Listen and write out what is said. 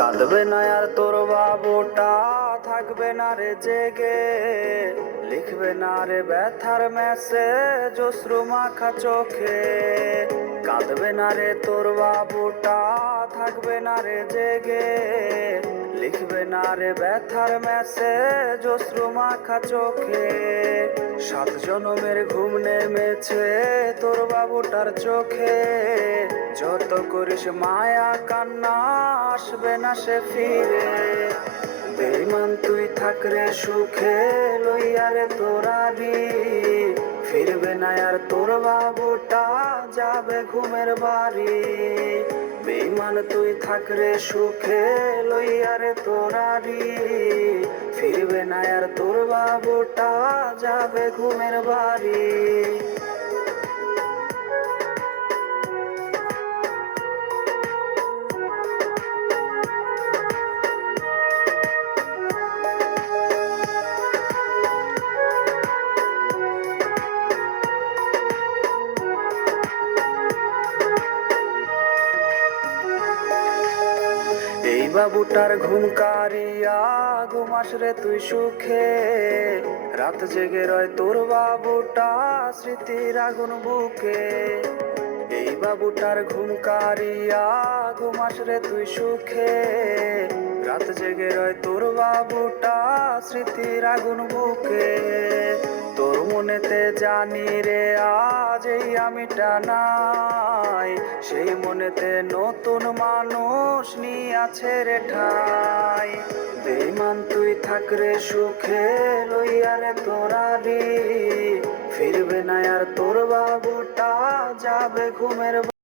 কাঁদবে না আর তোর বাবুটা, থাকবে না রে জেগে, লিখবে না রে ব্যথার মেসেজ অশ্রু মাখা চোখে। কাঁদবে না রে তোর বাবুটা, থাকবে না রে জেগে, লিখবে না রে ব্যথার মেসেজ অশ্রু মাখা চোখে। 7 জনমের ঘুম নেমেছে তোর বাবুটার চোখে, যত করিস মায়া কান্না আসবে না সে ফিরে। বেঈমান তুই থাক রে সুখে, লইয়া রে তোরারি, ফিরবে না আর তোর বাবুটা, যাবে ঘুমের বাড়ি। বেঈমান তুই থাক রে সুখে, লইয়া রে তোরারি, ফিরবে না আর তোর বাবুটা, যাবে ঘুমের বাড়ি। এই বাবুটার ঘুম কারিয়া ঘুমাস রে তুই সুখে, রাত জেগে রয় তোর বাবুটা, স্মৃতির আগুন বুকে। এই বাবুটার ঘুম কারিয়া ঘুমাস রে তুই সুখে, রাত জেগে রয় তোর বাবুটা, স্মৃতির আগুন বুকে। তোর মনেতে জানি রে আজ এই আমিটা নাই, সেই মনেতে নতুন মানুষ নিয়ে আছে রে ঠাই। বেঈমান তুই থাক রে সুখে, লইয়া রে তোরারি, ফিরবে না আর তোর বাবুটা, যাবে ঘুমের